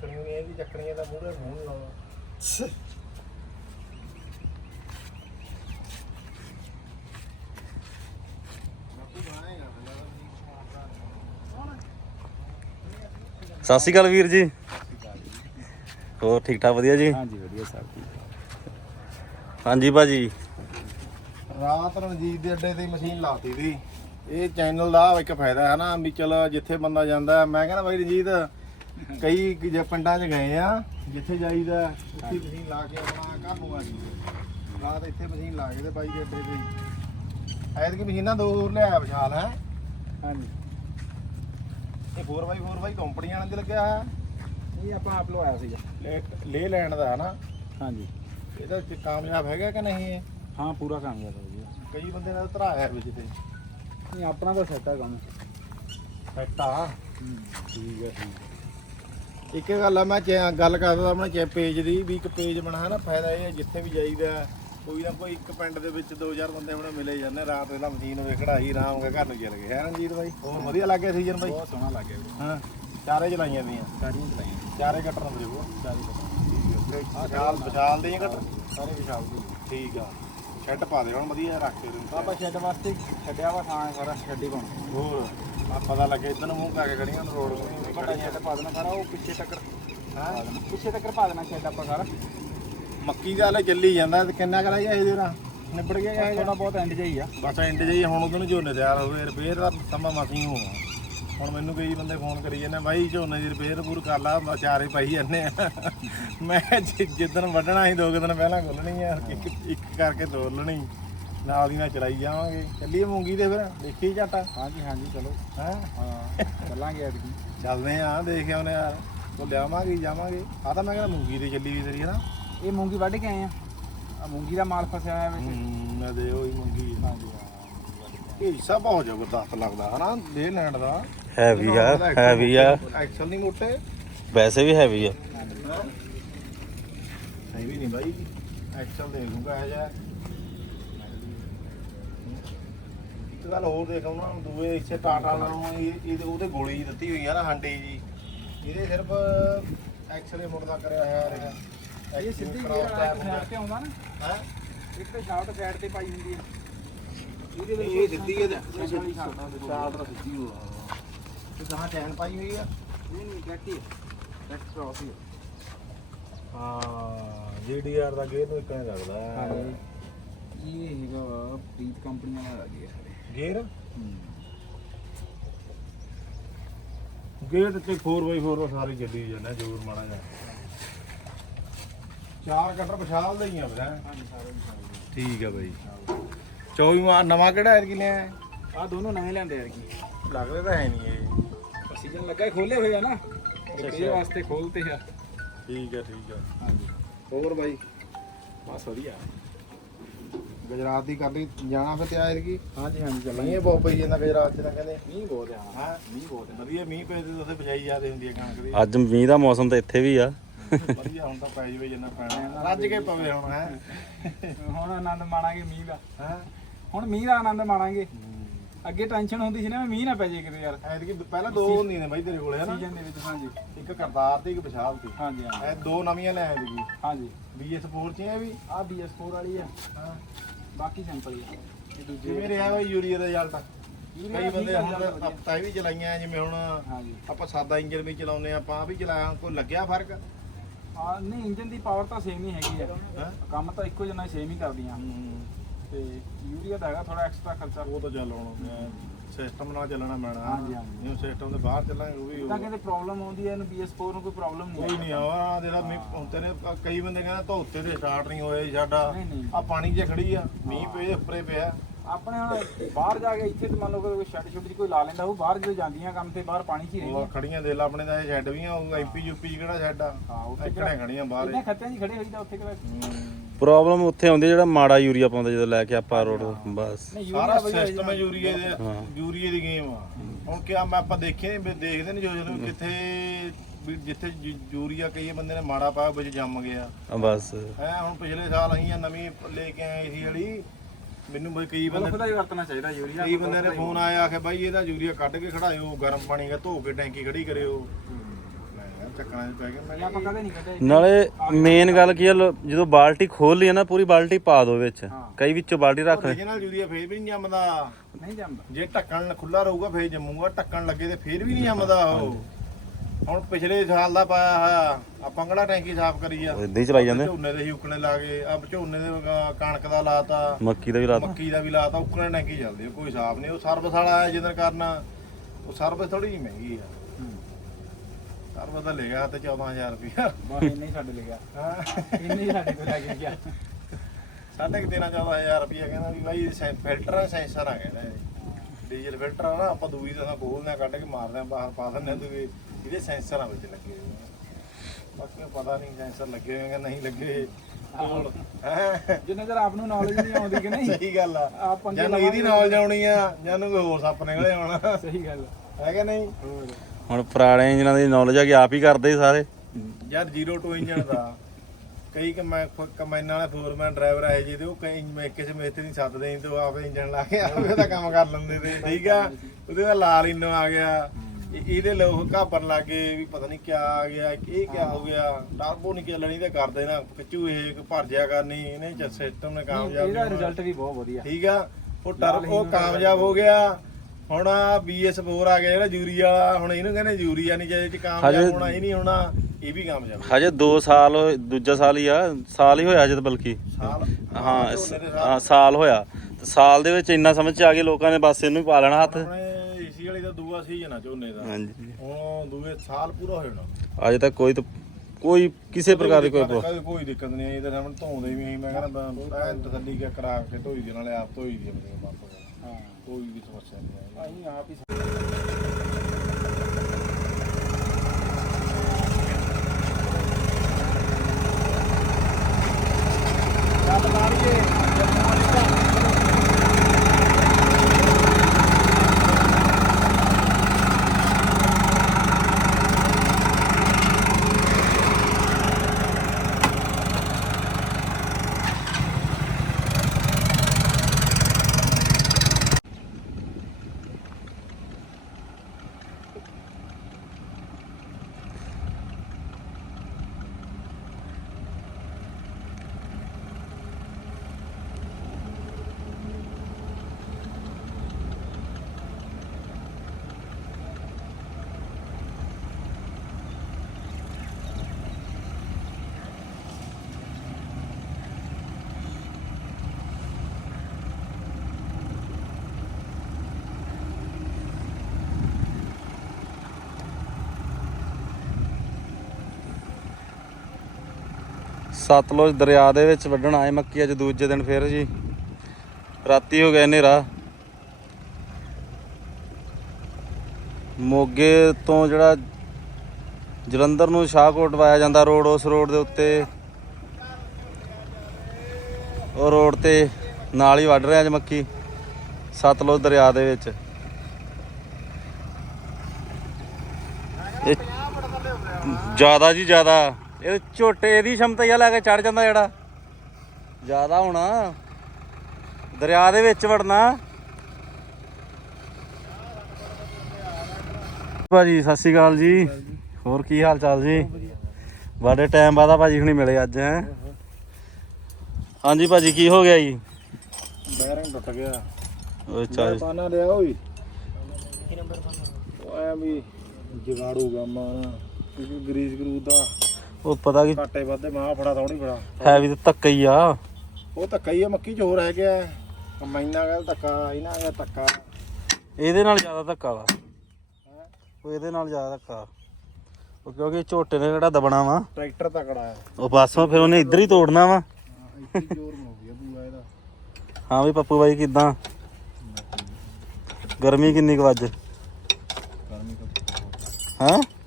ਚੱਕਣੀ ਨਹੀਂ ਇਹਦੀ ਚੱਕਣੀ ਦਾ ਮੂਹਰੇ ਮੂੰਹ ਲਾਉਣਾ। ਸਤਿ ਸ਼੍ਰੀ ਅਕਾਲ ਵੀਰ ਜੀ। ਹੋਰ ਠੀਕ ਠਾਕ ਵਧੀਆ ਜੀ? ਹਾਂਜੀ ਵਧੀਆ ਸਭ ਠੀਕ ਹਾਂਜੀ ਭਾਜੀ। ਰਾਤ ਰਣਜੀਤ ਦੇ ਅੱਡੇ ਤੇ ਮਸ਼ੀਨ ਲਾਤੀ ਸੀ। ਇਹ ਚੈਨਲ ਦਾ ਇੱਕ ਫਾਇਦਾ ਹੈ ਨਾ ਵੀ ਚਲ ਜਿੱਥੇ ਬੰਦਾ ਜਾਂਦਾ ਮੈਂ ਕਹਿੰਦਾ ਬਾਈ ਰਣਜੀਤ ਕਈ ਜੇ ਪਿੰਡਾਂ 'ਚ ਗਏ ਆ ਜਿੱਥੇ ਜਾਈਦਾ ਉੱਥੇ ਮਸ਼ੀਨ ਲਾ ਕੇ ਆਪਣਾ ਘਰ ਨੂੰ ਆ ਜੀ ਰਾਤ ਇੱਥੇ ਮਸ਼ੀਨ ਲਾ ਕੇ ਤੇ ਬਾਈ ਦੇ ਅੱਡੇ ਤੇ ਐਤਕੀ ਮਸ਼ੀਨਾਂ ਦੋ ਹੋਰ ਲਿਆਇਆ ਵਿਸ਼ਾਲ ਹੈ? ਹਾਂਜੀ। ਇਹ 4x4 ਬਾਈ ਕੰਪਨੀ ਵਾਲਿਆਂ ਦੇ ਲੱਗਿਆ ਹੋਇਆ। ਇਹ ਆਪਾਂ ਆਪ ਲਵਾਇਆ ਸੀਗਾ। ਲੇ- ਲੇ ਲੈਂਡ ਦਾ ਹੈ ਨਾ ਹਾਂਜੀ। ਇਹਦਾ ਕਾਮਯਾਬ ਹੈਗਾ ਕਿ ਨਹੀਂ ਇਹ? ਹਾਂ ਪੂਰਾ ਕਾਮਯਾਬ ਹੋ ਗਿਆ ਕਈ ਬੰਦੇ ਨੇ ਧਰਾਇਆ ਵਿੱਚ ਤੇ। ਨਹੀਂ ਆਪਣਾ ਤਾਂ ਸੈੱਟ ਹੈ ਕੰਮ। ਸੈੱਟ ਆ? ਠੀਕ ਹੈ ਠੀਕ ਇੱਕ ਗੱਲ ਆ ਮੈਂ ਚੈ- ਗੱਲ ਕਰਦਾ ਆਪਣੇ ਚੈ ਪੇਜ ਦੀ ਵੀ ਇੱਕ ਪੇਜ ਬਣਾ ਹੈ ਨਾ ਫਾਇਦਾ ਇਹ ਹੈ ਜਿੱਥੇ ਵੀ ਜਾਈਦਾ ਕੋਈ ਨਾ ਕੋਈ ਇੱਕ ਪਿੰਡ ਦੇ ਵਿੱਚ 2000 ਬੰਦੇ ਹੁਣ ਮਿਲੇ ਜਾਂਦੇ ਰਾਤ ਵੇਲਾ ਮਸ਼ੀਨ ਵੇ ਖੜਾਈ ਆਰਾਮ ਨਾਲ ਘਰ ਨੂੰ ਚਲ ਗਏ। ਹੈ ਰਣਜੀਤ ਬਾਈ? ਹੋਰ ਵਧੀਆ ਲੱਗਿਆ ਸੀਜ਼ਨ ਬਾਈ? ਬਹੁਤ ਸੋਹਣਾ ਲੱਗਿਆ ਹਾਂ ਚਾਰੇ ਚਲਾਈਆਂ ਦੀਆਂ ਸਾਰੀਆਂ ਚਲਾਈਆਂ। ਚਾਰੇ ਕੱਟਣ ਦੇ ਉਹ ਸਾਰੀ ਪਤਾ ਵਿਸ਼ਾਲ ਵਿਸ਼ਾਲ ਦੀਆਂ ਕੱਟ ਸਾਰੇ ਵਿਸ਼ਾਲ ਦੀ ਠੀਕ ਆ। ਸ਼ੈੱਡ ਪਾ ਦੇ ਹੁਣ ਵਧੀਆ ਰੱਖ ਕੇ ਉਹਨੂੰ। ਆਪਾਂ ਸ਼ੈੱਡ ਵਾਸਤੇ ਛੱਡਿਆ ਵਾ ਥਾਂ ਸਾਰਾ ਹੀ ਪਾਉਣਾ। ਹੋਰ? ਆ ਪਤਾ ਲੱਗੇ ਇਧਰ ਨੂੰ ਮੂੰਹ ਕਰਕੇ ਖੜੀਆਂ ਨੂੰ। ਰੋਡ ਵੱਡਾ ਸ਼ੈੱਡ ਪਾ ਦੇਣਾ ਸਾਰਾ ਉਹ ਪਿੱਛੇ ਤੱਕ ਹਾਂ? ਪਿੱਛੇ ਤੱਕ ਪਾ ਦੇਣਾ ਸ਼ੈੱਡ ਆਪਾਂ ਸਾਰਾ। ਮੱਕੀ ਦਾ ਹਲੇ ਚੱਲੀ ਜਾਂਦਾ ਤੇ ਕਿੰਨਾ ਕਰਾਇਆ ਇਹਦੇ ਨਾਲ ਨਿਬੜ ਗਿਆ ਇਹ? ਥੋੜਾ ਬਹੁਤ ਐਂਡ ਜਾਈ ਆ। ਬਸ ਐਂਡ ਜਿਹੀ ਹੁਣ ਉਹਨੂੰ ਝੋਨੇ ਤਿਆਰ ਹੋ ਗਏ ਰਿਪੇਅਰ ਦਾ ਸਮਾਂ ਮਸੀਂ ਹੋਣਾ ਹੁਣ ਮੈਨੂੰ ਕਈ ਬੰਦੇ ਫੋਨ ਕਰੀ ਜਾਂਦੇ ਬਾਈ ਝੋਨੇ ਦੀ ਰਿਪੇਅਰ ਪੂਰ ਕਰ ਲਾ ਮੈਂ ਚਾਰੇ ਪਾਈ ਜਾਂਦੇ ਆ। ਮੈਂ ਜਿੱਦਣ ਵੱਢਣਾ ਸੀ ਦੋ ਦਿਨ ਪਹਿਲਾਂ ਖੋਲਣੀ ਆ ਇੱਕ ਇੱਕ ਕਰਕੇ ਤੋਲਣੀ ਨਾਲ ਦੀ ਨਾਲ ਚਲਾਈ ਜਾਵਾਂਗੇ। ਚੱਲੀਏ ਮੂੰਗੀ ਤੇ ਫਿਰ ਦੇਖੀ ਝਾਟਾ। ਹਾਂਜੀ ਹਾਂਜੀ ਚਲੋ। ਹੈ? ਹਾਂ ਚੱਲਾਂਗੇ ਐਤਕੀ ਚੱਲਦੇ ਆ ਦੇਖ ਆਉਨੇ ਯਾਰ ਉਹ ਲਿਆਵਾਂਗੇ ਹੀ ਜਾਵਾਂਗੇ। ਆ ਤਾਂ ਮੈਂ ਕਹਿੰਦਾ ਮੂੰਗੀ ਦੀ ਚੱਲੀ ਵੀ ਤੇਰੀ ਹੈ ਨਾ ਇਹ ਮੂੰਗੀ ਵੱਢ ਕੇ ਆਏ ਆ। ਆ ਮੂੰਗੀ ਦਾ ਮਾਲ ਫਸਿਆ ਹੋਇਆ ਵਿੱਚ ਹੂੰ ਮੈਂ ਦੇ ਉਹੀ ਮੂੰਗੀ। ਹਾਂਜੀ ਇਹ ਹਿੱਸਾ ਬਹੁਤ ਜ਼ਬਰਦਸਤ ਲੱਗਦਾ ਹਨਾ? ਦੇ ਲੈਂਡ ਦਾ। ਹੈਵੀ ਆ ਹੈਵੀ ਆ। ਐਕਸਲ ਨਹੀਂ ਮੋਟੇ। ਵੈਸੇ ਵੀ ਹੈਵੀ ਆ। ਹੈਵੀ ਨਹੀਂ ਬਾਈ। ਐਕਸਲ ਦੇ ਦੂੰਗਾ ਇਹ ਜਾ ਇੱਕ ਗੱਲ ਹੋਰ ਦੇਖ ਉਹਨਾਂ ਨੂੰ ਦੂਏ ਇੱਥੇ ਟਾਟਾ ਨਾਲੋਂ ਇਹ ਇਹਦੇ ਉਹਦੇ ਗੋਲੀ ਦਿੱਤੀ ਹੋਈ ਆ ਨਾ ਹਾਂਡੀ ਜੀ। ਇਹਦੇ ਸਿਰਫ ਐਕਸਰੇ ਮੁੜਦਾ ਕਰਿਆ ਹੋਇਆ ਰਿਹਾ। ਇਹ ਸਿੱਧੀ ਜਿਹੜਾ ਸਾਈਡ ਤੇ ਆਉਂਦਾ ਨਾ ਹੈ? ਇੱਕ ਤਾਂ ਸ਼ਾਰਟ ਸਾਈਡ ਤੇ ਪਾਈ ਹੁੰਦੀ ਹੈ ਇਹ ਸਿੱਧੀ ਇਹਦੇ ਵਾਲੀ ਛਾਲਦਾ ਉਹਦੇ ਕੋਲ। ਸ਼ਾਲ ਤਾਂ ਸਿੱਧੀ ਹੋ ਤੇ ਗਾਂ ਚੈਨ ਪਾਈ ਹੋਈ ਆ। ਨਹੀਂ ਨਹੀਂ ਕੱਟੀ ਕੱਟ ਕ੍ਰਾਸ ਹੀ ਹਾਂ ਜੀਡੀਆਰ ਦਾ ਗੇਅਰ ਨੂੰ ਇਕਾਂ ਲੱਗਦਾ। ਹਾਂ ਇਹ ਹੈਗਾ ਵਾ ਪ੍ਰੀਤ ਕੰਪਨੀ ਵਾਲਾ ਆ ਗਿਆ ਗੇਅਰ? ਗੇਅਰ ਤੇ 4x4 ਸਾਰੇ ਜੱਡੀ ਜਾਂਦਾ ਜ਼ੋਰ ਮਾੜਾ ਜਾ ਚਾਰ ਕਟਰ ਪਛਾਲ ਦੇ ਹੀ ਆ ਵੀਰਾ। ਠੀਕ ਆ ਬਾਈ। 24 ਮਾ ਨਵਾਂ ਕਿਹੜਾ ਐਰ ਕਿ ਲਿਆ ਆ ਦੋਨੋਂ ਨਵੇਂ ਲਿਆਂਦੇ ਯਾਰ ਕੀ ਲੱਗਦਾ ਤਾਂ ਹੈ ਨਹੀਂ ਇਹ। ਸੀਜ਼ਨ ਲੱਗਾ ਹੀ ਖੋਲੇ ਹੋਏ ਆ ਨਾ ਰਿਪੇਅਰ ਵਾਸਤੇ ਖੋਲਤੇ ਆ। ਠੀਕ ਆ ਠੀਕ ਆ। ਹਾਂਜੀ। ਹੋਰ ਬਾਈ ਬਸ ਵਧੀਆ। ਗੁਜਰਾਤ ਦੀ ਕਰ ਲਈ ਜਾਣਾ ਫਿਰ ਤੇ ਆਇਰ ਕੀ? ਹਾਂਜੀ ਹਾਂਜੀ ਮੀਂਹ ਬਹੁਤ ਪਈ ਜਾਂਦਾ ਗੁਜਰਾਤ ਚ ਤਾਂ ਕਹਿੰਦੇ ਮੀਂਹ ਬਹੁਤ ਆ। ਹਾਂ ਮੀਂਹ ਬਹੁਤ ਆ। ਵਧੀਆ ਮੀਂਹ ਪਏ ਤੇ ਉੱਥੇ ਬਜਾਈ ਜਾਂਦੇ ਹੁੰਦੀ ਆ ਕਣਕ ਦੀ। ਅੱਜ ਮੀਂਹ ਦਾ ਮੌਸਮ ਤਾਂ ਇੱਥੇ ਵੀ ਆ। ਵਧੀਆ ਹੁਣ ਤਾਂ ਪੈ ਜਵੇ ਜਿੰਨਾ ਪੈਣਾ ਰੱਜ ਕੇ ਪਵੇ ਹੁਣ ਹੈ। ਹੁਣ ਆਨੰਦ ਮਾਣਾਂਗੇ ਮੀਂਹ ਦਾ। ਹੈ। ਹੁਣ ਮੀਂਹ ਦਾ ਆਨੰਦ ਮਾਣਾਂਗੇ। ਅੱਗੇ ਟੈਨਸ਼ਨ ਹੁੰਦੀ ਸੀ ਨਾ ਵੀ ਮੀਂਹ ਨਾ ਪੈ ਜੇ ਕਿਤੇ ਯਾਰ। ਐਤਕੀ ਪਹਿਲਾਂ ਦੋ ਹੁੰਦੀਆਂ ਨੇ ਬਾਈ ਤੇਰੇ ਕੋਲੇ ਹਨਾ ਸੀਜ਼ਨ ਦੇ ਵਿੱਚ ਹਾਂਜੀ। ਇੱਕ ਕਰਤਾਰ ਤੇ ਇੱਕ ਵਿਸ਼ਾਲ ਤੇ। ਹਾਂਜੀ ਹਾਂਜੀ। ਐ ਦੋ ਨਵੀਆਂ ਲੈ ਆਏ ਜੀ ਹਾਂਜੀ। BS4 ਚ ਇਹ ਵੀ? ਆ BS4 ਵਾਲੀ ਆ। ਹਾਂ। ਬਾਕੀ ਸਿੰਪਲ ਹੀ ਆ। ਇਹ ਦੂਜੇ ਜਿਵੇਂ ਰਿਹਾ ਬਾਈ ਯੂਰੀਆ ਦਾ ਰਿਜ਼ਲਟ ਕਈ ਬੰਦੇ ਹੁਣ। ਹਫਤਾ ਵੀ ਚਲਾਈਆਂ ਜਿਵੇਂ ਹੁਣ ਹਾਂਜੀ। ਆਪਾਂ ਸਾਦਾ ਇੰਜਨ ਵੀ ਚਲਾਉਂਦੇ ਆ ਆਪਾਂ ਆਹ ਵੀ ਚਲਾਇਆ ਕੋਈ ਲੱਗਿਆ ਫ਼ਰਕ? ਆ ਨਹੀਂ ਇੰਜਨ ਦੀ ਪਾਵਰ ਤਾਂ ਸੇਮ ਹੀ ਹੈਗੀ ਆ। ਹੈ? ਕੰਮ ਤਾਂ ਇੱਕੋ ਜਿਹਾ ਸੇਮ ਹੀ ਕਰਦੀਆਂ। ਤੇ ਯੂਰੀਆ ਦਾ ਹੈਗਾ ਥੋੜਾ ਐਕਸਟਰਾ ਖਰਚਾ। ਉਹ ਤਾਂ ਚੱਲ ਹੁਣ ਸਿਸਟਮ ਨਾਲ ਚੱਲਣਾ ਪੈਣਾ। ਹਾਂਜੀ, ਹਾਂਜੀ। ਜਿਵੇਂ ਸਿਸਟਮ ਦੇ ਬਾਹਰ ਚੱਲਾਂਗੇ ਉਹ ਵੀ ਤਾਂ ਕਹਿੰਦੇ ਪ੍ਰੋਬਲਮ ਆਉਂਦੀ ਹੈ ਇਹਨੂੰ BS4 ਨੂੰ ਕੋਈ ਪ੍ਰੋਬਲਮ ਨਹੀਂ ਕੋਈ ਨਹੀਂ ਆ ਜਿਹੜਾ ਮੀਂਹ ਤੇਰੇ ਪ- ਕਈ ਬੰਦੇ ਕਹਿੰਦੇ ਧੋਤੇ ਦੇ ਸਟਾਰਟ ਨਹੀਂ ਹੋਏ ਸਾਡਾ ਨਹੀਂ, ਨਹੀਂ। ਆ ਪਾਣੀ 'ਚ ਖੜੀ ਆ ਮੀਂਹ ਪਏ ਉੱਪਰੇ ਪਿਆ। ਆਪਣੇ ਹੁਣ ਬਾਹਰ ਜਾ ਕੇ ਇੱਥੇ ਤੇ ਮੰਨ ਲਓ ਕੋਈ ਸ਼ੈੱਡ ਸ਼ੁੱਡ 'ਚ ਕੋਈ ਲਾ ਲੈਂਦਾ ਉਹ ਬਾਹਰ ਜਦੋਂ ਜਾਂਦੀਆਂ ਕੰਮ ਤੇ ਬਾਹਰ ਪਾਣੀ 'ਚ ਹੀ ਉਹ ਰਹਿੰਦੀਆਂ ਖੜੀਆਂ ਦੇ ਲਾ ਆਪਣੇ ਦਾ ਇਹ ਸ਼ੈੱਡ ਵੀ ਆ ਉਹ ਐਮਪੀ ਯੂਪੀ ਕਿਹੜਾ ਸ਼ੈੱਡ ਆ? ਹਾਂ ਉੱਥੇ ਇੱਕੜੇ ਖੜੀਆਂ ਬਾਹਰ। ਇੰਨੇ ਖੱਤਿਆਂ 'ਚ ਖੜੇ ਹੋਈਦਾ ਉੱਥੇ ਕਿਹੜਾ? ਪ੍ਰੋਬਲਮ ਉੱਥੇ ਆਉਂਦੀ ਆ ਜਿਹੜਾ ਮਾੜਾ ਯੂਰੀਆ ਪਾਉਂਦਾ ਜਦੋਂ ਲੈ ਕੇ ਆਪਾਂ ਰੋਡ ਬਸ। ਸਾਰਾ ਸਿਸਟਮ ਹੈ ਯੂਰੀਏ ਦੇ ਹਾਂ। ਯੂਰੀਏ ਦੀ ਗੇਮ ਆ। ਹੁਣ ਕਿ ਮੈਂ ਆਪਾਂ ਦੇਖੇ ਨੇ ਵੀ ਦੇਖਦੇ ਨੇ ਜੋ ਜਦੋਂ ਕਿੱਥੇ ਵੀ ਜਿੱਥੇ ਯੂ- ਯੂਰੀਆ ਕਈ ਬੰਦੇ ਨੇ ਮਾੜਾ ਪਾਇਆ ਵਿੱਚ ਜੰਮ ਗਿਆ। ਆ ਬਸ। ਹੈ ਹੁਣ ਪਿਛਲੇ ਸਾਲ ਅਸੀਂ ਆਹ ਨਵੀਂ ਲੈ ਕੇ ਆਏ ਸੀ ਵਾਲੀ। ਮੈਨੂੰ ਬਈ ਕਈ ਬੰਦੇ ਬਲਫ ਦਾ ਹੀ ਵਰਤਣਾ ਚਾਹੀਦਾ ਯੂਰੀਆ ਕਈ ਬੰਦੇ ਨੇ ਫੋਨ ਆਇਆ ਆਖੇ ਬਾਈ ਇਹਦਾ ਯੂਰੀਆ ਕੱਢ ਕੇ ਖੜਾਇਓ ਗਰਮ ਪਾਣੀ ਦਾ ਧੋ ਕੇ ਟੈਂਕੀ ਖੜੀ ਕਰਿਓ। ਚੱਕਰਾਂ 'ਚ ਪੈ ਗਏ। ਮੈਂ ਇਹ ਆਪਾਂ ਕਦੇ ਨਹੀਂ ਨਾਲੇ ਮੇਨ ਗੱਲ ਕੀ ਆ ਲੋ- ਜਦੋਂ ਬਾਲਟੀ ਖੋਲ ਲਈ ਆ ਨਾ ਪੂਰੀ ਬਾਲਟੀ ਪਾ ਦੋ ਵਿੱਚ। ਕਈ ਵਿੱਚੋਂ ਬਾਲਟੀ ਰੱਖ। ਲੈ original ਯੂਰੀਆ ਫੇਰ ਵੀ ਨਹੀਂ ਜੰਮਦਾ। ਨਹੀਂ ਜੰਮਦਾ। ਜੇ ਢੱਕਣ ਖੁੱਲਾ ਰਹੂਗਾ ਫੇਰ ਜੰਮੂਗਾ। ਢੱਕਣ ਲੱਗੇ ਤੇ ਫੇਰ ਵੀ ਨਹੀਂ ਜੰਮਦਾ ਉਹ। ਹੁਣ ਪਿਛਲੇ ਸਾਲ ਦਾ ਪਾਇਆ ਹੋਇਆ ਆਪਾਂ ਕਿਹੜਾ ਟੈਂਕੀ ਸਾਫ਼ ਕਰੀ ਆ? ਇਦਾਂ ਹੀ ਚਲਾਈ ਜਾਂਦੇ। ਝੋਨੇ ਦੇ ਹੀ ਉਕਣੇ ਲਾ ਕੇ ਆ ਝੋਨੇ ਦੇ ਅਹ, ਕਣਕ ਦਾ ਲਾਤਾ। ਮੱਕੀ ਦਾ ਵੀ ਰਾਤ ਮੱਕੀ ਦਾ ਵੀ ਲਾਤਾ ਉਕਣੇ ਟੈਂਕੀ ਚੱਲਦੀ ਆ, ਕੋਈ ਹਿਸਾਬ ਨਹੀਂ। ਉਹ ਸਰਵਿਸ ਵਾਲਾ ਹੈ ਜਿਹਦੇ ਕਰਨਾ ਉਹ ਸਰਵਿਸ ਥੋੜੀ ਜਿਹੀ ਮਹਿੰਗੀ ਆ। ਸਰਵਿਸ ਦਾ ਲੈ ਗਿਆ ਤੇ 14000 ਰੁਪਇਆ ਬਸ ਇੰਨੇ ਹੀ ਸਾਡੇ ਲਿਆ ਇੰਨੇ ਹੀ ਸਾਡੇ ਕੋਲ ਲੱਗ ਗਿਆ। ਸਾਢੇ ਕੁ 13 14000 ਰੁਪਇਆ ਕਹਿੰਦਾ ਵੀ ਬਾਈ ਇਹ ਫਿਲਟਰ ਹੈ ਸੈਂਸਰ ਆ ਕਹਿੰਦਾ ਇਹ। ਡੀਜ਼ਲ ਫਿਲਟਰ ਆ ਨਾ ਆਪਾਂ ਦੂਈ ਦਾ ਖੋਲਦੇ ਆ ਕੱਢ ਕੇ ਮਾਰਦੇ ਆ ਬਾਹਰ ਪਾ ਦਿੰਦੇ ਆ ਦੂਏ ਇਹਦੇ ਸੈਂਸਰ ਆ ਵਿੱਚ ਲੱਗੇ ਹੋਏ ਆ। ਬਾਕੀ ਪਤਾ ਨਹੀਂ ਸੈਂਸਰ ਲੱਗੇ ਹੋਏ ਕਿ ਨਹੀਂ ਲੱਗੇ। ਹੁਣ ਹੈਂ। ਜਿੰਨੇ ਚਿਰ ਆਪ ਨੂੰ ਨੌਲੇਜ ਨਹੀਂ ਆਉਂਦੀ ਕਿ ਨਹੀਂ ਸਹੀ ਗੱਲ ਆ। ਆਪ ਪੰਗੇ ਜਾਨੂੰ ਇਹਦੀ ਨੌਲੇਜ ਆਉਣੀ ਆ ਜਾਨੂੰ ਕੋਈ ਹੋਰ ਸੱਪ ਨਿਕਲੇ ਆਉਣਾ ਸਹੀ ਗੱਲ ਹੈ ਕਿ ਨਹੀਂ? ਹੋਰ। ਹੁਣ ਪੁਰਾਣੇ ਇੰਜਨਾਂ ਦੀ ਨੌਲੇਜ ਆ ਕਿ ਆਪ ਹੀ ਕਰਦੇ ਸਾਰੇ। ਯਾਰ 02 ਇੰਜਣ ਦਾ। ਕਈ ਕਮੈ ਕਮੈਨਾਂ ਵਾਲੇ ਫੋਰਮੈਨ ਡਰਾਈਵਰ ਆਏ ਜਿਹਦੇ ਉਹ ਕਈ ਮੈਂ ਕਿਸੇ ਮੇਤੇ ਨਹੀਂ ਸੱਦਦੇ ਨਹੀਂ ਤੇ ਉਹ ਆਪੇ ਇੰਜਣ ਲਾ ਕੇ ਆਪੇ ਉਹਦਾ ਕੰਮ ਕਰ ਲੈਂਦੇ ਤੇ ਠੀਕ ਆ? ਉਹਦੇ ਬਾਅਦ ਲਾਲ ਇਨੋ ਆ ਗਿਆ। ਇਹ- ਇਹਦੇ ਲੋਕ ਘਾਪਰ ਲੱਗੇ ਵੀ ਪਤਾ ਨਹੀਂ ਕਿਆ ਆ ਗਿਆ ਇਹ ਕਿਆ ਹੋ ਗਿਆ? ਟਰਬੋ ਨਹੀਂ ਚੱਲਣੀ ਤੇ ਕਰਦੇ ਨਾ ਕੱਚੂ ਇਹ ਇੱਕ ਭਰ ਜਿਆ ਕਰਨੀ ਇਹਨੇ ਚ ਸਿਸਟਮ ਨੇ ਕਾਮਯਾਬ ਇਹਦਾ। ਰਿਜ਼ਲਟ ਵੀ ਬਹੁਤ ਵਧੀਆ। ਠੀਕ ਆ? ਉਹ ਟਰਬੋ ਉਹ ਕਾਮਯਾਬ ਹੋ ਗਿਆ। ਹੁਣ BS4 ਆ ਗਿਆ ਜਿਹੜਾ ਯੂਰੀ ਵਾਲਾ ਹੁਣ ਇਹਨੂੰ ਕਹਿੰਦੇ ਯੂਰੀਆ ਨਹੀਂ ਜਿਹਦੇ ਚ ਕਾਮਯਾਬ ਹੋਣਾ ਇਹ ਨਹੀਂ ਹੋਣਾ ਇਹ ਵੀ ਕਾਮਯਾਬ ਹਜੇ 2 ਸਾਲ ਦੂਜਾ ਸਾਲ ਹੀ ਆ ਸਾਲ ਹੀ ਹੋਇਆ ਜਦ ਬਲਕਿ। ਸਾਲ? ਹਾਂ ਝੋਨੇ ਦੇ ਸਾਲ। ਹਾਂ ਸਾਲ ਹੋਇਆ। ਤੇ ਸਾਲ ਦੇ ਵਿੱਚ ਇੰਨਾ ਸਮਝ ਚ ਆ ਗਈ ਲੋਕਾਂ ਨੇ ਬਸ ਇਹਨੂੰ ਹੀ ਪਾ ਲੈਣਾ ਹੱਥ। ਆਪਣੇ ਏਸੀ ਵਾਲੀ ਦਾ ਦੂਆ ਸੀਜ਼ਨ ਆ ਝੋਨੇ ਦਾ। ਹਾਂਜੀ। ਹੁਣ ਦੂਏ ਸਾਲ ਪੂਰਾ ਹੋ ਜਾਣਾ। ਅਜੇ ਤੱਕ ਕੋਈ ਤਾਂ ਕੋਈ ਕਿਸੇ ਪ੍ਰਕਾਰ ਦੀ ਕੋਈ ਕੋਈ ਦਿੱਕਤ ਨਹੀਂ ਆਈ ਤੇ ਸਾਹਮਣੇ ਧੋਂਦੇ ਵੀ ਮੈਂ ਕਹਿੰਦਾ ਐ ਤਸੱਲੀ ਕੇ ਕਰਾ ਕੇ ਧੋਈ ਦੇ ਨਾਲੇ ਆਪ ਧੋਈ ਦੀ ਮਤਲਬ ਬਾਪ ਹਾਂ। ਕੋਈ ਵੀ ਸਮੱਸਿਆ ਨਹੀਂ ਆਈ। ਅਸੀਂ ਆਪ ਹੀ ਸਤਲੁਜ ਦਰਿਆ ਦੇ ਵਿੱਚ ਵੱਢਣ ਆਏ ਮੱਕੀ ਅੱਜ ਦੂਜੇ ਦਿਨ ਫੇਰ ਜੀ। ਰਾਤੀ ਹੋ ਗਿਆ ਹਨੇਰਾ। ਮੋਗੇ ਤੋਂ ਜਿਹੜਾ ਜਲੰਧਰ ਨੂੰ ਸ਼ਾਹਕੋਟ ਵਾਇਆ ਜਾਂਦਾ ਰੋਡ, ਉਸ ਰੋਡ ਦੇ ਉੱਤੇ। ਉਹ ਰੋਡ ਤੇ ਨਾਲ ਹੀ ਵੱਢ ਰਿਹਾ ਅੱਜ ਮੱਕੀ, ਸਤਲੁਜ ਦਰਿਆ ਦੇ ਵਿੱਚ। ਇਹ ਜ਼ਿਆਦਾ ਜੀ ਜ਼ਿਆਦਾ। ਇਹ ਝੋਟੇ ਇਹਦੀ ਸ਼ਮਤਾ ਹੀ ਲੈ ਕੇ ਚੜ ਜਾਂਦਾ ਜਿਹੜਾ। ਜ਼ਿਆਦਾ ਹੋਣਾ। ਦਰਿਆ ਦੇ ਵਿੱਚ ਵੜਨਾ। ਭਾਜੀ ਸਤਿ ਸ਼੍ਰੀ ਅਕਾਲ ਜੀ। ਹੋਰ ਕੀ ਹਾਲ ਚਾਲ ਜੀ? ਬੜੇ ਟਾਈਮ ਬਾਅਦ ਆ ਭਾਜੀ ਹੁਣੀ ਮਿਲੇ ਅੱਜ ਹੈ। ਹਾਂਜੀ ਭਾਜੀ ਕੀ ਹੋ ਗਿਆ ਜੀ? ਬੈਰਿੰਗ ਟੁੱਟ ਗਿਆ। ਅੱਛਾ ਜੀ। ਪਾਣਾ ਲਿਆ ਓਏ। ਉਹ ਐ ਵੀ ਜਗਾੜੂਗਾ ਮਾਂ ਕਿਉਂਕਿ ਗਰੀਸ ਗਰੂ ਦਾ ਉਹ ਪਤਾ ਕੀ ਘਾਟੇ ਵਾਧੇ ਮਾਂ ਫੜਾ ਥੋੜੀ ਫੜਾ। ਹੈ ਵੀ ਤਾਂ ਧੱਕਾ ਹੀ ਆ। ਉਹ ਧੱਕਾ ਹੀ ਆ ਮੱਕੀ ਚ ਹੋਰ ਗਿਆ ਕੰਬਾਈਨਾਂ ਗੱਲ ਧੱਕਾ ਇਹਨਾਂ ਦਾ ਧੱਕਾ। ਇਹਦੇ ਨਾਲ ਜ਼ਿਆਦਾ ਧੱਕਾ ਵਾ। ਉਹ ਇਹਦੇ ਨਾਲ ਜ਼ਿਆਦਾ ਧੱਕਾ। ਉਹ ਕਿਉਂਕਿ ਝੋਟੇ ਨੇ ਕਿਹੜਾ ਦਬਣਾ ਵਾ। ਟਰੈਕਟਰ ਤਕੜਾ ਹੈ ਉਹ ਪਾਸੋਂ ਫਿਰ ਉਹਨੇ ਇੱਧਰ ਹੀ ਤੋੜਨਾ ਵਾ। ਇੱਥੇ ਜ਼ੋਰ ਹੋ ਗਿਆ ਬੂਆ ਇਹਦਾ। ਹਾਂ ਵੀ ਪੱਪੂ ਬਾਈ ਕਿਦਾਂ? ਗਰਮੀ ਕਿੰਨੀ ਕੁ ਵੱਜ? ਗਰਮੀ ਹਾਂ ਬਾਡੀ ਗਰਮੀ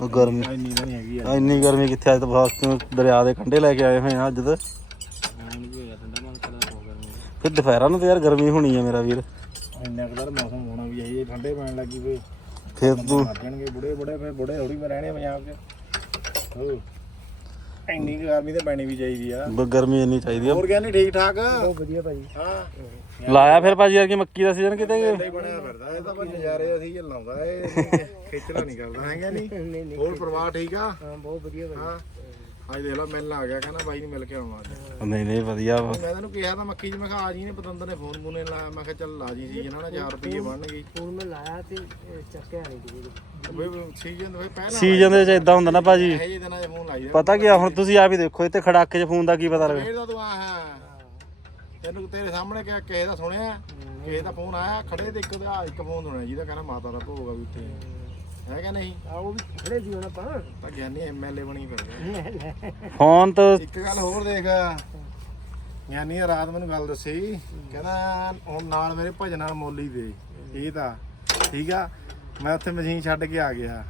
ਉਹ ਗਰਮੀ। ਇੰਨੀ ਤਾਂ ਨਹੀਂ ਹੈਗੀ ਆ ਇੰਨੀ ਗਰਮੀ ਕਿੱਥੇ ਅੱਜ ਤਾਂ ਬਹੁਤ ਦਰਿਆ ਦੇ ਕੰਢੇ ਲੈ ਕੇ ਆਏ ਹੋਏ ਆ ਅੱਜ ਤਾਂ। ਹੁਣ ਵੀ ਹੋਇਆ ਠੰਡਾ ਮਨ ਕਰਾ ਹੋ ਗਰਮੀ ਫਿਰ ਦੁਪਹਿਰਾਂ ਨੂੰ ਤੇ ਯਾਰ ਗਰਮੀ ਹੋਣੀ ਆ ਮੇਰਾ ਵੀਰ। ਇੰਨਾ ਕਦਰ ਮੌਸਮ ਹੋਣਾ ਵੀ ਇਹ ਠੰਡੇ ਪੈਣ ਲੱਗੀ ਵੇ। ਫਿਰ ਤੂੰ ਮਰ ਜਾਣਗੇ ਬੁੜੇ ਬੁੜੇ ਫਿਰ ਬੁੜੇ ਥੋੜੀ ਮੈਂ ਰਹਿਣੇ ਪੰਜਾਬ 'ਚ। ਹੋ ਇੰਨੀ ਕੁ ਗਰਮੀ ਤੇ ਪੈਣੀ ਵੀ ਚਾਹੀਦੀ ਆ। ਬ- ਗਰਮੀ ਇੰਨੀ ਚਾਹੀਦੀ ਆ। ਹੋਰ ਗਿਆਨੀ ਠੀਕ ਠਾਕ? ਬਹੁਤ ਵਧੀਆ ਭਾਜੀ। ਹਾਂ। ਲਾਇਆ ਫਿਰ ਭਾਜੀ ਯਾਰ ਕਿ ਮੱਕੀ ਦਾ ਸੀਜ਼ਨ ਕਿਤੇ? ਹੀ ਬਣਿਆ ਫਿਰਦਾ ਇਹ ਤਾਂ ਬਸ ਨਜ਼ਾਰੇ ਅਸੀਂ ਇਹ ਲਾਉਂਦਾ ਇਹ ਖੇਚਲਾ ਨਹੀਂ ਕਰਦਾ ਹੈਗਾ ਨਹੀਂ? ਨਹੀਂ ਨਹੀਂ ਹੋਰ ਪਰਿਵਾਰ ਠੀਕ ਆ? ਹਾਂ ਬਹੁਤ ਵਧੀਆ ਭਾਜੀ। ਹਾਂ। ਅੱਜ ਦੇਖ ਲਾ ਮਿਲਣ ਆ ਗਿਆ ਕਹਿੰਦਾ ਬਾਈ ਨੂੰ ਮਿਲ ਕੇ ਆਉਣਾ ਅੱਜ। ਨਹੀਂ ਨਹੀਂ ਵਧੀਆ ਵਾ। ਮੈਂ ਤੈਨੂੰ ਕਿਹਾ ਤਾਂ ਮੱਕੀ 'ਚ ਮੈਂ ਕਿਹਾ ਆ ਜੀ ਨੇ ਪਤੰਦਰ ਨੇ ਫੋਨ ਫੋਨੇ ਲਾਇਆ ਮੈਂ ਕਿਹਾ ਚੱਲ ਲਾ ਜੀ ਸੀ ਜਨਾ ਨਾ 4 ਰੁਪਏ ਬਣਨਗੇ। ਫੋਨ ਮੈਂ ਲਾਇਆ ਤੇ ਇਹ ਚੱਕਿਆ ਨਹੀਂ ਜੀ ਬਈ ਸੀਜ਼ਨ ਦੇ ਪਹਿਲਾਂ ਸੀਜ਼ਨ ਦੇ ਵਿੱਚ ਇਦਾਂ ਹੁੰਦਾ ਨਾ ਭਾਜੀ। ਇਹ ਜਿਹੇ ਦਿਨਾਂ 'ਚ ਫੋਨ ਲਾਈ ਦੇ ਪਤਾ ਕੀ ਆ ਹੁਣ ਤੁਸੀਂ ਆਪ ਹੀ ਦੇਖੋ ਇੱਥੇ ਖੜਾਕੇ 'ਚ ਫੋਨ ਦਾ ਕੀ ਪਤਾ ਲੱਗੇ। ਫੇਰ ਦਾ ਤੂੰ ਆ ਹੈ। ਤੈਨੂੰ ਤੇਰੇ ਸਾਹਮਣੇ ਕਿਹਾ ਕਿਸੇ ਦਾ ਸੁਣਿਆ? ਕਿਸੇ ਦਾ ਫੋਨ ਆਇਆ ਖੜੇ ਤੇ ਇੱਕ ਦਾ ਇੱਕ ਫੋਨ ਸੁਣਿਆ ਜਿਹਦਾ ਕਹਿੰਦਾ ਮਾਤਾ ਦਾ ਭੋਗ ਆ ਵੀ ਉੱਥੇ। ਹੈ ਕਿ ਨਹੀਂ? ਆ ਉਹ ਵੀ ਖੜੇ ਸੀ ਹੁਣ ਆਪਾਂ। ਤਾਂ ਗਿਆਨੀ ਐਮਐਲਏ ਬਣੀ ਫਿਰਦਾ ਫੋਨ ਤਾਂ ਇੱਕ ਗੱਲ ਹੋਰ ਦੇਖ। ਗਿਆਨੀ ਨੇ ਰਾਤ ਮੈਨੂੰ ਗੱਲ ਦੱਸੀ। ਕਹਿੰਦਾ ਹੁਣ ਨਾਲ ਮੇਰੇ ਭਜਨ ਨਾਲ ਮੋਲੀ ਦੇ। ਇਹ ਤਾਂ ਠੀਕ ਆ। ਮੈਂ ਉੱਥੇ ਮਸ਼ੀਨ ਛੱਡ ਕੇ ਆ ਗਿਆ।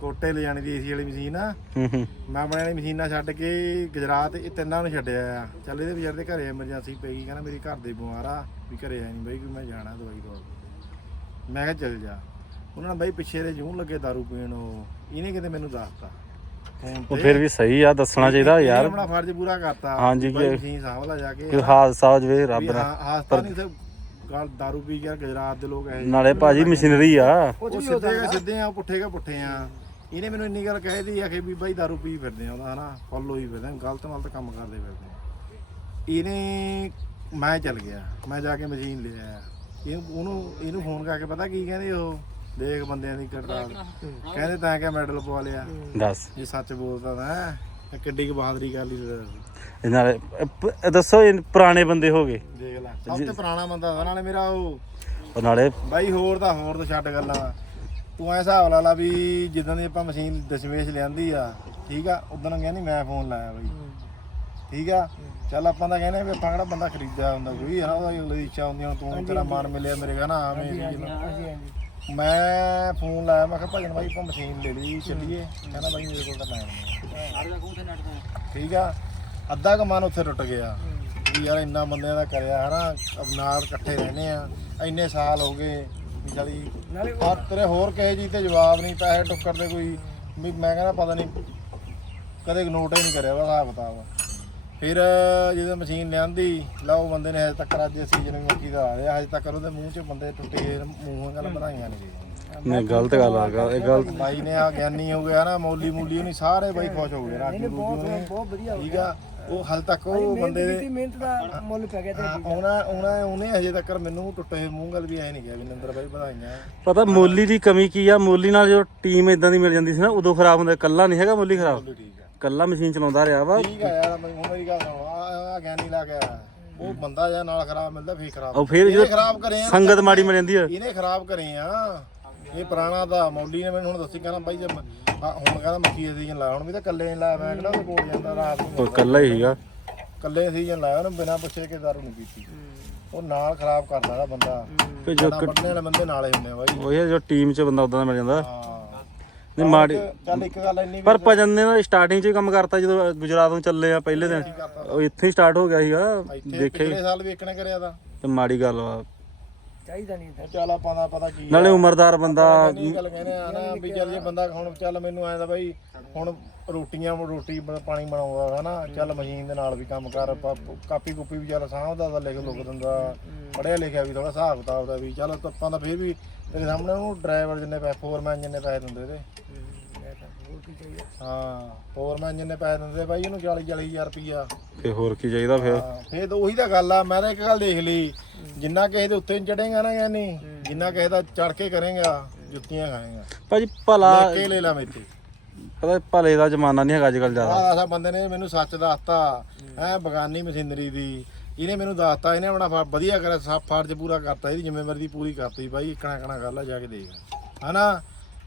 ਕੋਟੇ ਲੈ ਜਾਣੀ ਦੀ ਏਸੀ ਵਾਲੀ ਮਸ਼ੀਨ। ਆ ਹੂੰ ਹੂੰ। ਮੈਂ ਆਪਣੇ ਵਾਲੀ ਮਸ਼ੀਨਾਂ ਛੱਡ ਕੇ ਗੁਜਰਾਤ ਇਹ ਤਿੰਨਾਂ ਨੂੰ ਛੱਡਿਆ ਆ। ਚੱਲ ਇਹਦੇ ਵਿਚਾਰ ਦੇ ਘਰੇ ਐਮਰਜੈਂਸੀ ਪੈ ਗਈ। ਕਹਿੰਦਾ ਮੇਰੀ ਘਰ ਦੇ ਬਿਮਾਰ ਆ। ਵੀ ਘਰੇ ਆਈ ਨਹੀਂ ਬਈ ਕਿ ਮੈਂ ਜਾਣਾ ਦਵਾਈ ਦਵਾ ਮੈਂ ਕਿਹਾ ਚੱਲ ਜਾ। ਉਹਨਾਂ ਨੇ ਬਈ ਪਿੱਛੇ ਦੇ ਜੂੰ ਲੱਗੇ दारू ਪੀਣ ਉਹ ਇਹਨੇ ਕਿਤੇ ਮੈਨੂੰ ਦੱਸਤਾ ਫੋਨ ਉਹ ਤੇ ਫਿਰ ਵੀ ਸਹੀ ਆ ਦੱਸਣਾ ਚਾਹੀਦਾ ਇਹਨੇ ਯਾਰ ਆਪਣਾ ਫਰਜ਼ ਪੂਰਾ ਕਰਤਾ ਹਾਂਜੀ, ਵੀ ਬਾਈ ਕਿ- ਮਸ਼ੀਨ ਸਾਂਭ ਲਾ ਜਾ ਕੇ ਕੋਈ ਹਾਦਸਾ ਹੋ ਜਵੇ ਰੱਬ ਵੀ ਨਾ ਹਾਂ ਹਾਸਤਾ ਨਹੀਂ ਸਿਰਫ ਗੱਲ दारू ਪੀ ਕੇ ਗੁਜਰਾਤ ਦੇ ਲੋਕ ਇਹ ਨਾਲੇ ਭਾਜੀ ਮਸ਼ੀਨਰੀ ਆ ਉਹ ਸਿੱਧੇ ਆ ਸਿੱਧੇ ਆ ਪੁੱਠੇ ਕਾ ਪੁੱਠੇ ਆ ਇਹਨੇ ਮੈਨੂੰ ਇੰਨੀ ਗੱਲ ਕਹਿ ਦੀ ਆ ਕਿ ਵੀ ਬਾਈ दारू ਪੀ ਫਿਰਦੇ ਆ ਉਹਦਾ ਹਨਾ ਫੋਲੋ ਹੀ ਫਿਰਦੇ ਆ, ਗਲਤ ਮਲਤ ਕੰਮ ਕਰਦੇ ਫਿਰਦੇ ਆ। ਇਹਨੇ ਮੈਂ ਚੱਲ ਗਿਆ ਮੈਂ ਜਾ ਕੇ ਮਸ਼ੀਨ ਲੈ ਆਇਆ ਇਹ ਉਹਨੂੰ ਇਹਨੂੰ ਫੋਨ ਕਰਕੇ ਪਤਾ ਕੀ ਕਹਿੰਦੇ ਉਹ ਦੇਖ ਬੰਦਿਆਂ ਦੀ ਕਰਤਾਰ। ਕਹਿੰਦੇ ਤਾਂ ਕਿ ਮੈਡਲ ਪਵਾ ਲਿਆ। ਦੱਸ। ਜੇ ਸੱਚ ਬੋਲਦਾ ਤਾਂ ਕਿੱਡੀ ਕੁ ਬਹਾਦਰੀ ਕਰ ਲਈ। ਇਹ ਨਾਲੇ ਇਹ ਪ- ਇਹ ਦੱਸੋ ਇਹ ਪੁਰਾਣੇ ਬੰਦੇ ਹੋ ਗਏ। ਦੇਖ ਲੈ ਸਭ ਤੋਂ ਪੁਰਾਣਾ ਬੰਦਾ ਦਾ ਨਾਲੇ ਮੇਰਾ ਉਹ। ਉਹ ਨਾਲੇ ਬਾਈ ਹੋਰ ਤਾਂ ਹੋਰ ਤਾਂ ਛੱਡ ਗੱਲਾਂ। ਤੂੰ ਐ ਹਿਸਾਬ ਲਾ ਲਾ ਵੀ ਜਿੱਦਾਂ ਦੀ ਆਪਾਂ ਮਸ਼ੀਨ ਦਸ਼ਮੇਸ਼ ਲਿਆਂਦੀ ਆ ਠੀਕ ਆ ਉਦੋਂ ਕਹਿੰਦੀ ਮੈਂ ਫੋਨ ਲਾਇਆ ਬਾਈ। ਠੀਕ ਆ? ਚੱਲ ਆਪਾਂ ਤਾਂ ਕਹਿੰਦੇ ਵੀ ਆਪਾਂ ਕਿਹੜਾ ਬੰਦਾ ਖਰੀਦਿਆ ਹੁੰਦਾ ਕੋਈ ਹਾਂ ਉਹਦਾ ਅਗਲੇ ਦੀ ਇੱਛਾ ਹੁੰਦੀ ਹੁਣ ਤੂੰ ਤੇਰਾ ਮਨ ਮਿਲਿਆ ਮੇਰੇ ਕਹਣਾ ਆਵੇਂ ਸੀ ਹਾਂਜੀ ਹਾਂਜੀ। ਮੈਂ ਫੋਨ ਲਾਇਆ ਮੈਂ ਕਿਹਾ ਭਜਨ ਬਾਈ ਆਪਾਂ ਮਸ਼ੀਨ ਲੈ ਲਈ ਚੱਲੀਏ ਕਹਿੰਦਾ ਬਾਈ ਮੇਰੇ ਕੋਲ ਤਾਂ ਟਾਈਮ ਨਹੀਂ ਠੀਕ ਆ? ਅੱਧਾ ਕੁ ਮਨ ਉੱਥੇ ਟੁੱਟ ਗਿਆ। ਵੀ ਯਾਰ ਇੰਨਾ ਬੰਦਿਆਂ ਦਾ ਕਰਿਆ ਹਨਾ? ਅਬ ਨਾਲ ਇਕੱਠੇ ਰਹਿੰਦੇ ਆ। ਇੰਨੇ ਸਾਲ ਹੋ ਗਏ ਵੀ ਨਾਲੇ ਔਰ ਤੇਰੇ ਹੋਰ ਕਿਸੇ ਚੀਜ਼ ਤੇ ਜਵਾਬ ਨਹੀਂ ਪੈਸੇ ਟੁੱਕਰ ਦੇ ਕੋਈ। ਵੀ ਮੈਂ ਕਹਿੰਦਾ ਪਤਾ ਨਹੀਂ ਕਦੇ ਨੋਟ ਹੀ ਨਹੀਂ ਕਰਿਆ ਵਾ ਹਿਸਾਬ ਕਿਤਾਬ ਫਿਰ ਜਦੋਂ ਮਸ਼ੀਨ ਲਿਆਂਦੀ ਲਓ ਬੰਦੇ ਨੇ ਹਜੇ ਤੱਕ ਅੱਜ ਸੀਜ਼ਨ ਵੀ ਮੱਕੀ ਦਾ ਆ ਰਿਹਾ ਹਜੇ ਤੱਕ ਉਹਦੇ ਮੂੰਹ 'ਚ ਬੰਦੇ ਟੁੱਟੇ ਮੂੰਹਾਂ ਗੱਲ ਬਣਾਈਆਂ ਨਹੀਂ ਗਈਆਂ ਨਹੀਂ ਗਲਤ ਗੱਲ ਆ ਗਾ- ਇਹ ਗਲਤ ਬਾਈ ਨੇ ਆ ਗਿਆਨੀ ਹੋ ਗਿਆ ਨਾ ਮੌਲੀ ਮੂਲੀ ਨਹੀਂ ਸਾਰੇ ਬਾਈ ਖੁਸ਼ ਹੋ ਗਏ ਰਾਜੂ ਨਹੀਂ ਬਹੁਤ ਨੇ ਬਹੁਤ ਵਧੀਆ ਹੋ ਠੀਕ ਆ ਉਹ ਹਾਲ ਤੱਕ ਉਹ ਮਿਹਨਤ ਬੰਦੇ ਦੇ ਕੀਤੀ ਮਿਹਨਤ ਦਾ ਮੁੱਲ ਪੈ ਗਿਆ ਤੇ ਉਹਨਾਂ ਉਹਨਾਂ ਉਹਨੇ ਹਜੇ ਤੱਕ ਮੈਨੂੰ ਟੁੱਟੇ ਹੋਏ ਮੂੰਹ ਗੱਲ ਵੀ ਐ ਨਹੀਂ ਗਿਆ ਵੀ ਨੰਦਰ ਬਾਈ ਵਧਾਈਆਂ ਪਤਾ ਮੋਲੀ ਦੀ ਕਮੀ ਕੀ ਆ? ਮੋਲੀ ਨਾਲ ਜੋ ਟੀਮ ਇਦਾਂ ਦੀ ਮਿਲ ਜਾਂਦੀ ਸੀ ਨਾ ਉਦੋਂ ਖਰਾਬ ਹੁੰਦਾ ਕੱਲਾ ਨਹੀਂ ਹੈਗਾ ਮੋਲੀ ਖਰਾਬ। ਠੀਕ ਆ। ਕੱਲਾ ਮਸ਼ੀਨ ਚਲਾਉਂਦਾ ਰਿਹਾ ਵਾ। ਠੀਕ ਆ ਯਾਰ ਮੈਂ ਹੁਣ ਮੇਰੀ ਗੱਲ ਸੁਣੋ ਆ ਗਿਆਨੀ ਲਾ ਆਇਆ। ਉਹ ਬੰਦਾ ਜਾਂ ਨਾਲ ਖਰਾਬ ਮਿਲਦਾ ਫੇਰ ਖਰਾਬ। ਉਹ ਫਿਰ ਜਦੋਂ ਖਰਾਬ ਕਰੇ ਆ ਸੰਗਤ ਮਾੜੀ ਮਿਲ ਜਾਂਦੀ ਆ। ਇਹਨੇ ਖਰਾਬ ਕਰੇ ਆ। ਇਹ ਪੁਰਾਣਾ ਦਾ ਮੌਲੀ ਨੇ ਮੈਨੂੰ ਹੁਣ ਦੱਸੀ ਕਹਿੰਦਾ ਬਾਈ ਜੇ ਹੁਣ ਕਹਿੰਦਾ ਮੱਕੀ ਦੇ ਸੀਜ਼ਨ ਲਾਇਆ ਹੁਣ ਵੀ ਤਾਂ ਕੱਲੇ ਨਹੀਂ ਲਾਇਆ ਮੈਂ ਕਿਹੜਾ ਉਹਦੇ ਕੋਲ ਜਾਂਦਾ ਰਾਤ ਨੂੰ। ਉਹ ਕੱਲਾ ਹੀ ਸੀਗਾ। ਕੱਲੇ ਸੀਜ਼ਨ ਲਾਇਆ ਉਹਨੇ ਬਿਨਾਂ ਪੁੱਛੇ ਕਿ ਦਾਰੂ ਨਹੀਂ ਪੀਤੀ। ਉਹ ਨਾਲ ਖਰਾਬ ਕਰਦਾ ਦਾ ਬੰਦਾ। ਫਿਰ ਜੋ ਪੱਟਣੇ ਵਾਲੇ ਬੰਦੇ ਨਾਲੇ ਹੁੰਦੇ ਆ ਬਾਈ। ਉਹ ਜੋ ਟੀਮ 'ਚ ਬੰਦਾ ਉਦਾਂ ਦਾ ਮਿਲ ਜਾਂਦਾ। ਹਾਂ। ਨਹੀਂ ਮਾੜੀ ਚੱਲ ਇੱਕ ਗੱਲ ਇੰਨੀ ਵੀ ਪਰ ਭਜਨ ਨੇ ਨਾ ਸਟਾਰਟਿੰਗ 'ਚ ਹੀ ਕੰਮ ਕਰਤਾ ਜਦੋਂ ਗੁਜਰਾਤ ਨੂੰ ਚੱਲੇ ਆ ਪਹਿਲੇ ਦਿਨ। ਉਹ ਇੱਥੇ ਹੀ ਸਟਾਰਟ ਹੋ ਗਿਆ ਸੀਗਾ ਇੱਥੇ ਦੇਖੇ ਪਿਛਲੇ ਸਾਲ ਵੀ ਇੱਕ ਨੇ ਕਰਿਆ ਤਾਂ। ਤੇ ਮਾੜੀ ਗੱਲ ਵਾ ਚਾਹੀਦਾ ਨਹੀਂ ਤਾਂ ਚੱਲ ਆਪਾਂ ਦਾ ਪਤਾ ਕੀ। ਨਾਲੇ ਉਮਰਦਾਰ ਬੰਦਾ ਇਹ ਗੱਲ ਕਹਿੰਦੇ ਆ ਨਾ ਵੀ ਚੱਲ ਜੇ ਬੰਦਾ ਹੁਣ ਚੱਲ ਮੈਨੂੰ ਐਂ ਦਾ ਬਾਈ ਹੁਣ ਰੋਟੀਆਂ ਰੋਟੀ ਬ- ਪਾਣੀ ਬਣਾਉਂਦਾ ਹੈ ਨਾ ਚੱਲ ਮਸ਼ੀਨ ਦੇ ਨਾਲ ਵੀ ਕੰਮ ਕਰ ਪਾ- ਕਾਪੀ ਕੁਪੀ ਵੀ ਚੱਲ ਸਾਂਭਦਾ ਤਾਂ ਲਿਖ ਲੁਕ ਦਿੰਦਾ ਪੜਿਆ ਲਿਖਿਆ ਵੀ ਥੋੜਾ ਹਿਸਾਬ ਕਿਤਾਬ ਦਾ ਵੀ ਚੱਲ ਆਪਾਂ ਤਾਂ ਫੇਰ ਵੀ ਤੇਰੇ ਸਾਹਮਣੇ ਉਹਨੂੰ ਡਰਾਈਵਰ ਜਿੰਨੇ ਪੈਸੇ ਫੋਰਮੈਨ ਜਿੰਨੇ ਪੈਸੇ ਦਿੰਦੇ ਤੇ ਕੀ ਚਾਹੀਦਾ? ਹਾਂ ਫੋਰਮੈਨ ਜਿੰਨੇ ਪੈਸੇ ਦਿੰਦੇ ਬਾਈ ਇਹਨੂੰ 40 40000 ਰੁਪਿਆ ਫੇ ਹੋਰ ਕੀ ਚਾਹੀਦਾ ਫਿਰ? ਹਾਂ ਫੇਰ ਤਾਂ ਉਹੀ ਤਾਂ ਗੱਲ ਆ ਮੈਂ ਤਾਂ ਇੱਕ ਗੱਲ ਦੇਖ ਲਈ ਜਿੰਨਾ ਕਿਸੇ ਦੇ ਉੱਤੇ ਚੜੇਗਾ ਨਾ ਯਾਨੀ ਜਿੰਨਾ ਕਿਸੇ ਦਾ ਚੜ ਕੇ ਕਰੇਗਾ ਜੁੱਤੀਆਂ ਖਾਏਗਾ। ਭਾਜੀ ਭਲਾ ਲੈ ਕੇ ਲੈ ਲਾ ਮੇਤੇ ਪਤਾ ਭਲੇ ਦਾ ਜ਼ਮਾਨਾ ਨਹੀਂ ਹੈਗਾ ਅੱਜ ਕੱਲ ਜ਼ਿਆਦਾ। ਆਹ ਆਸਾ ਬੰਦੇ ਨੇ ਮੈਨੂੰ ਸੱਚ ਦੱਸਤਾ ਐ ਬਗਾਨੀ ਮਸ਼ੀਨਰੀ ਦੀ। ਇਹਨੇ ਮੈਨੂੰ ਦੱਸਤਾ ਇਹਨੇ ਆਪਣਾ ਫ- ਵਧੀਆ ਕਰਿਆ ਸਭ ਫਰਜ਼ ਪੂਰਾ ਕਰਤਾ ਇਹਦੀ ਜ਼ਿੰਮੇਵਾਰੀ ਦੀ ਪੂਰੀ ਕਰਤੀ ਬਾਈ ਇਕਣਾ ਇਕਣਾ ਗੱਲ ਆ ਜਾ ਕੇ ਦੇਖ। ਹਨਾ?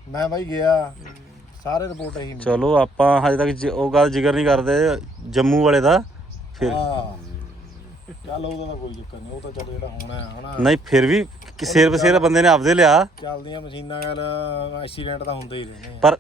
ਮੈਂ ਬਾਈ ਗਿਆ ਸਾਰੇ ਰਿਪੋਰਟ ਇਹੀ ਮਿਲੀ। ਚਲੋ ਆਪਾਂ ਹਜੇ ਤੱਕ ਜ- ਉਹ ਗੱਲ ਜ਼ਿਕਰ ਨਹੀਂ ਕਰਦੇ ਜੰਮੂ ਵਾਲੇ ਦਾ ਫਿਰ। ਹਾਂ। ਚੱਲ ਉਹਦਾ ਤਾਂ ਕੋਈ ਚੱਕਰ ਨਹੀਂ ਉਹ ਤਾਂ ਚੱਲ ਜਿਹੜਾ ਹੋਣਾ ਹੈ ਹਨਾ। ਨਹੀਂ ਫਿਰ ਵੀ ਕਿਸੇ ਬਸੇਰ ਬੰਦੇ ਨੇ ਆਪਦੇ ਲਿਆ। ਚੱਲਦੀਆਂ ਮਸ਼ੀਨਾਂ ਗੱਲ ਐਕਸੀਡੈਂਟ ਤਾਂ ਹੁੰਦੇ ਹੀ ਰਹਿੰਦੇ ਆ। ਪਰ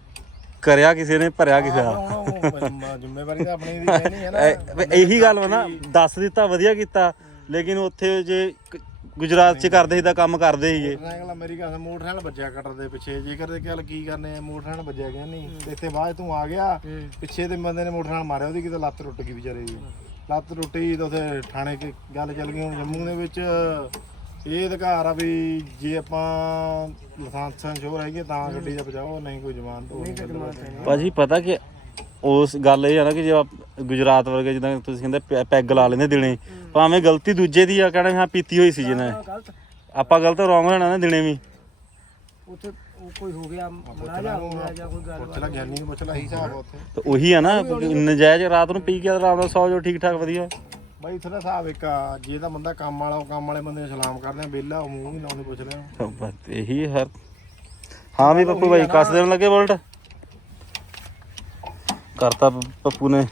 ਕਰਿਆ ਕਿਸੇ ਨੇ ਭਰਿਆ ਕਿਸੇ ਦਾ। ਹੁਣ ਉਹ ਜ਼ਿੰਮਾ- ਜ਼ਿੰਮੇਵਾਰੀ ਤਾਂ ਆਪਣੀ ਦੀ ਰਹਿਣੀ ਹੈ ਨਾ। ਇਹ- ਇਹੀ ਗੱਲ ਵਾ ਨਾ ਦੱਸ ਦਿੱਤਾ ਵਧੀਆ ਕੀਤਾ। ਲੇਕਿਨ ਉੱਥੇ ਜੇ ਕ- ਗੁਜਰਾਤ 'ਚ ਕਰਦੇ ਸੀ ਤਾਂ ਕੰਮ ਕਰਦੇ ਸੀਗੇ। ਮੋਟਰਸਾਈਕਲ ਮੇਰੀ ਗੱਲ ਮੋਟਰਸਾਈਕਲ ਵੱਜਿਆ ਕਟਰ ਦੇ ਪਿੱਛੇ। ਜੇਕਰ ਤੇ ਗੱਲ ਕੀ ਕਰਨੇ ਆ ਮੋਟਰਸਾਈਕਲ ਵੱਜਿਆ ਗਿਆ ਨਹੀਂ। ਤੇ ਇੱਥੇ ਬਾਅਦ ਤੂੰ ਆ ਗਿਆ ਪਿੱਛੇ ਤੇ ਬੰਦੇ ਨੇ ਮੋਟਰਸਾਈਕਲ ਮਾਰਿਆ ਉਹਦੀ ਕਿਤੇ ਲੱਤ ਟੁੱਟ ਗਈ ਵਿਚਾਰੇ ਦੀ। ਲੱਤ ਟੁੱਟੀ ਤਾਂ ਉਥੇ ਥਾਣੇ 'ਚ ਗੱਲ ਚੱਲ ਗਈ ਹੁਣ ਜੰਮੂ ਦੇ ਵਿੱਚ। ਇਹ ਅਧਿਕਾਰ ਆ ਵੀ ਜੇ ਆਪਾਂ ਲਾਇਸੈਂਸ ਸ਼ੋਰ ਹੈਗੇ ਤਾਂ ਗੱਡੀ ਦਾ ਬਚਾਓ ਨਹੀਂ ਕੋਈ ਜ਼ਮਾਨਤ ਹੋਣੀ ਭਾਜੀ ਪਤਾ ਕਿ ਉਸ ਗੱਲ ਇਹ ਆ ਨਾ ਕਿ ਜੇ ਆਪ- ਗੁਜਰਾਤ ਵਰਗੇ ਜਿੱਦਾਂ ਤੁਸੀਂ ਕਹਿੰਦੇ ਪੈ- ਪੈਗ ਲਾ ਲੈਂਦੇ ਦਿਨੇ ਭਾਵੇਂ ਗਲਤੀ ਦੂਜੇ ਦੀ ਆ ਕਹਿਣਾ ਹਾਂ ਪੀਤੀ ਹੋਈ ਸੀ ਜਿਹਨੇ ਗਲਤ ਆਪਾਂ ਗਲਤ ਰੋਂਗ ਹੋਣਾ ਨਾ ਦਿਨੇ ਵੀ। ਉੱਥੇ ਉਹ ਕੋਈ ਹੋ ਗਿਆ ਮਲਾਜਾ ਹੋ ਗਿਆ ਜਾਂ ਕੋਈ ਗੱਲ ਪੁੱਛ ਲੈ ਗਿਆਨੀ ਨੂੰ ਪੁੱਛ ਲੈ ਹੀ ਹਿਸਾਬ ਆ ਉੱਥੇ। ਤੇ ਉਹੀ ਆ ਨਾ ਨਜਾਇਜ਼ ਰਾਤ ਨੂੰ ਪੀ ਕੇ ਆਰਾਮ ਨਾਲ ਸੌ ਜੋ ਠੀਕ ਠਾਕ ਵਧੀਆ। ਬਾਈ ਇੱਥੇ ਦਾ ਹਿਸਾਬ ਇੱਕ ਆ ਜੇ ਤਾਂ ਬੰਦਾ ਕੰਮ ਵਾਲਾ ਉਹ ਕੰਮ ਵਾਲੇ ਬੰਦੇ ਨੂੰ ਸਲਾਮ ਕਰਦੇ ਆ ਵਿਹਲਾ ਉਹ ਮੂੰਹ ਵੀ ਲਾਉਂਦੇ ਪੁੱਛ ਲੈ ਬਸ ਇਹੀ ਹਰ ਹਾਂ ਵੀ ਪੱਪੂ ਭਾਈ ਕੱਸ ਦੇਣ ਲੱਗੇ ਬੋਲਟ? ਕਰਤਾ ਪ- ਪੱਪੂ ਨੇ।